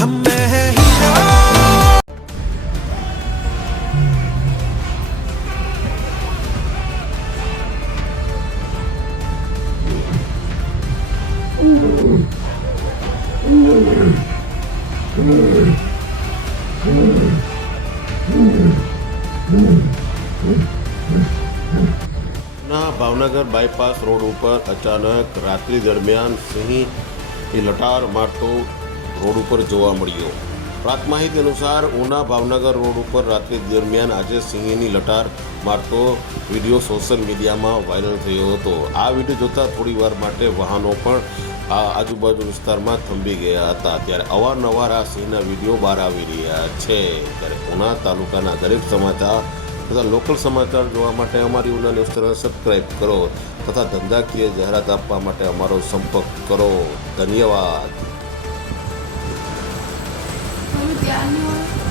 हम में है हीरा। ભાવનગર બાયપાસ રોડ ઉપર અચાનક રાત્રિ દરમિયાન સિંહ એ લટાર મારતો રોડ ઉપર જોવા મળ્યો. પ્રાપ્ત માહિતી અનુસાર ઉના ભાવનગર રોડ ઉપર રાત્રિ દરમિયાન આજે સિંહની લટાર મારતો વિડીયો સોશિયલ મીડિયામાં વાયરલ થયો હતો. આ વિડીયો જોતા થોડી વાર માટે વાહનો પણ આ આજુબાજુ વિસ્તારમાં થંભી ગયા હતા. ત્યારે અવારનવાર આ સિંહના વિડીયો બહાર આવી રહ્યા છે. ત્યારે ઉના તાલુકાના દરેક સમાચાર તથા લોકલ સમાચાર જોવા માટે અમારી ઉના ન્યૂઝ ચેનલ સબસ્ક્રાઈબ કરો તથા ધંધાકીય જાહેરાત આપવા માટે અમારો સંપર્ક કરો. ધન્યવાદ. તમે ત્યારની હોય